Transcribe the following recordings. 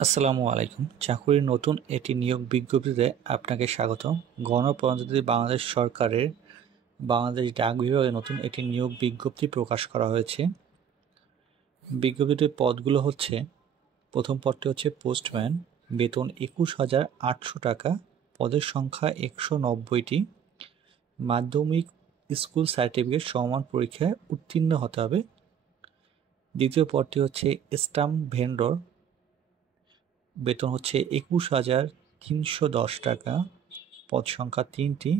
আসসালামু আলাইকুম। চাকুরির নতুন একটি নিয়োগ বিজ্ঞপ্তিতে আপনাকে স্বাগতম। গণপ্রজাতন্ত্রী বাংলাদেশ সরকারের বাংলাদেশ ডাক বিভাগে নতুন একটি নিয়োগ বিজ্ঞপ্তি প্রকাশ করা হয়েছে। বিজ্ঞপ্তিটির পদগুলো হচ্ছে, প্রথম পদটি হচ্ছে পোস্টম্যান, বেতন ২১,৮০০ টাকা, পদের সংখ্যা ১৯০টি, মাধ্যমিক স্কুল সার্টিফিকেট সমমান পরীক্ষায় উত্তীর্ণ হতে হবে। দ্বিতীয় পদটি হচ্ছে স্ট্যাম্প ভেন্ডর, বেতন হচ্ছে ২১,৩১০ টাকা, পদ সংখ্যা ৩টি,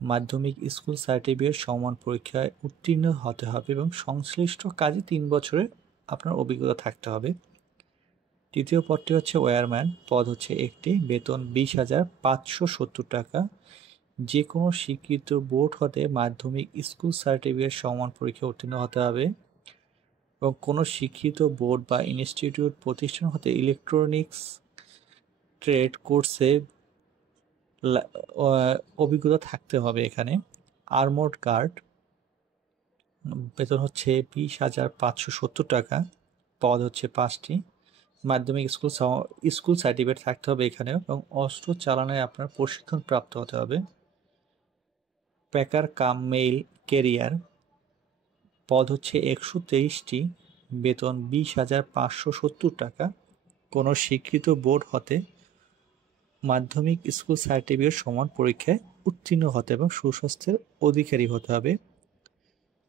মাধ্যমিক স্কুল সার্টিফিকেট সমমান পরীক্ষায় উত্তীর্ণ হতে হবে এবং সংশ্লিষ্ট কাজে ৩ বছরের আপনার অভিজ্ঞতা থাকতে হবে। তৃতীয় পদটি হচ্ছে ওয়্যারম্যান, পদ হচ্ছে একটি, বেতন ২০,৫৭০ টাকা, যে কোনো স্বীকৃত বোর্ড হতে মাধ্যমিক স্কুল সার্টিফিকেট সমমান পরীক্ষায় উত্তীর্ণ হতে হবে এবং কোনো শিক্ষিত বোর্ড বা ইনস্টিটিউট প্রতিষ্ঠান হতে ইলেকট্রনিক্স ট্রেড কোর্সে অভিজ্ঞতা থাকতে হবে। এখানে আর্মড গার্ড, বেতন হচ্ছে ২০,৫৭০ টাকা, পদ হচ্ছে 5টি, মাধ্যমিক স্কুল সার্টিফিকেট থাকতে হবে এখানেও এবং অস্ত্র চালানোয় আপনার প্রশিক্ষণ প্রাপ্ত হতে হবে। প্যাকার কাম মেইল ক্যারিয়ার, পদ হচ্ছে 123টি, বেতন ২০,৫৭০ টাকা, কোনো স্বীকৃত বোর্ড হতে মাধ্যমিক স্কুল সার্টিফিকেট সমান পরীক্ষায় উত্তীর্ণ হতে এবং সুস্বাস্থ্যের অধিকারী হতে হবে।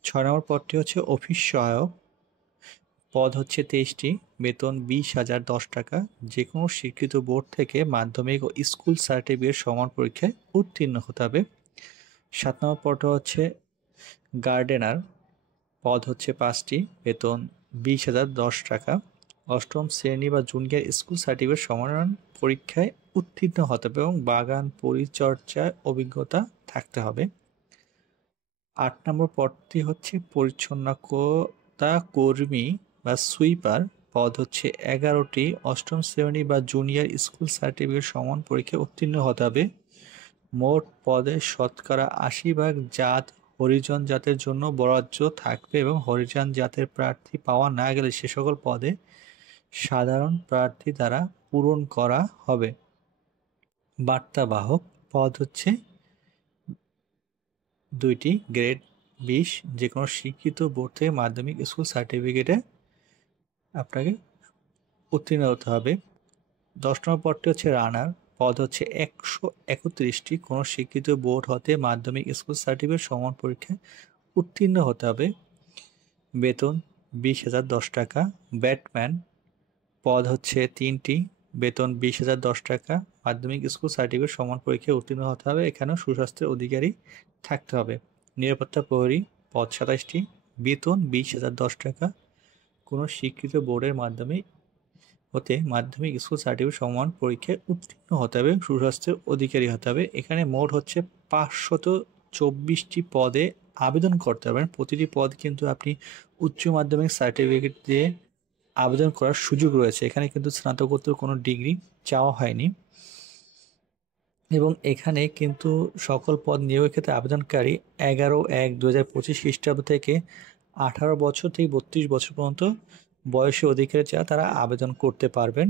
6 নম্বর পদটি হচ্ছে অফিস সহায়ক, পদ হচ্ছে 23টি, বেতন 20,010 টাকা, যে কোনো স্বীকৃত বোর্ড থেকে মাধ্যমিক ও স্কুল সার্টিফিকেট সমান পরীক্ষায় উত্তীর্ণ হতে হবে। 7 নম্বর পদটা হচ্ছে গার্ডেনার, পদ হচ্ছে 5টি, বেতন 20,010 টাকা, অষ্টম শ্রেণী বা জুনিয়র স্কুল সার্টিফিকেট সমান পরীক্ষায় উত্তীর্ণ হতে হবে এবং বাগান পরিচর্যায় অভিজ্ঞতা থাকতে হবে। 8 নম্বর পদটি হচ্ছে পরিচ্ছন্নতা কর্মী বা সুইপার, পদ হচ্ছে 11টি, অষ্টম শ্রেণী বা জুনিয়র স্কুল সার্টিফিকেট সমান পরীক্ষায় উত্তীর্ণ হতে হবে। মোট পদের শতকরা 80% জাত হরিজন জাতের জন্য বরাদ্দ থাকবে এবং হরিজন জাতের প্রার্থী পাওয়া না গেলে সে সকল পদে সাধারণ প্রার্থী দ্বারা পূরণ করা হবে। বার্তাবাহক, পদ হচ্ছে 2টি, গ্রেড 20, যে কোনো শিক্ষিত বোর্ড থেকে মাধ্যমিক স্কুল সার্টিফিকেটে আপনাকে উত্তীর্ণ হতে হবে। 10 নম্বর পদটি হচ্ছে রানার, পদ হচ্ছে 131টি, কোনো শিক্ষিত বোর্ড হতে মাধ্যমিক স্কুল সার্টিফিকেট সমান পরীক্ষায় উত্তীর্ণ হতে হবে, বেতন 20,010 টাকা। ব্যাটম্যান, পদ হচ্ছে 3টি, বেতন 20,010 টাকা, মাধ্যমিক স্কুল সার্টিফিকেট সমান পরীক্ষায় উত্তীর্ণ হতে হবে, এখানেও সুস্বাস্থ্যের অধিকারী থাকতে হবে। নিরাপত্তা প্রহরী, পদ 27টি, বেতন 20,010 টাকা, কোনো স্বীকৃত বোর্ডের মাধ্যমে হতে মাধ্যমিক স্কুল সার্টিফিকেট সমান পরীক্ষায় উত্তীর্ণ হতে হবে, সুস্বাস্থ্যের অধিকারী হতে হবে। এখানে মোট হচ্ছে 524টি পদে আবেদন করতে পারবেন। প্রতিটি পদ কিন্তু আপনি উচ্চ মাধ্যমিক সার্টিফিকেট দিয়ে আবেদন করার সুযোগ রয়েছে। এখানে কিন্তু স্নাতকোত্তর কোনো ডিগ্রি চাওয়া হয়নি এবং এখানে কিন্তু সকল পদ নিয়োগের ক্ষেত্রে আবেদনকারী 11/1/2025 খ্রিস্টাব্দ থেকে 18 বছর থেকে 32 বছর পর্যন্ত বয়সী অধিকারী যারা তারা আবেদন করতে পারবেন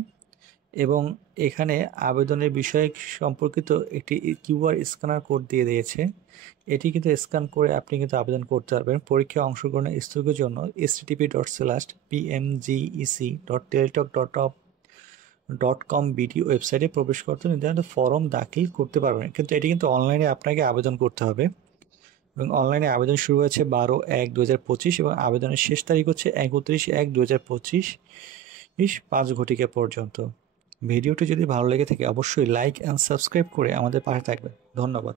এবং এখানে আবেদনের বিষয় সম্পর্কিত একটি কিউআর স্ক্যানার কোড দিয়ে দিয়েছে। এটি কিন্তু স্ক্যান করে আপনি কিন্তু আবেদন করতে পারবেন। পরীক্ষায় অংশগ্রহণের স্থগিতের জন্য http://pmgec.teletalk.com বিডি ওয়েবসাইটে প্রবেশ করতে নির্ধারিত ফর্ম দাখিল করতে পারবেন, কিন্তু এটি কিন্তু অনলাইনে আপনাকে আবেদন করতে হবে এবং অনলাইনে আবেদন শুরু হয়েছে 12/1/2025 এবং আবেদনের শেষ তারিখ হচ্ছে 31/1/2025 5 ঘটিকা পর্যন্ত। ভিডিওটি যদি ভালো লেগে থাকে অবশ্যই লাইক অ্যান্ড সাবস্ক্রাইব করে আমাদের পাশে থাকবেন। ধন্যবাদ।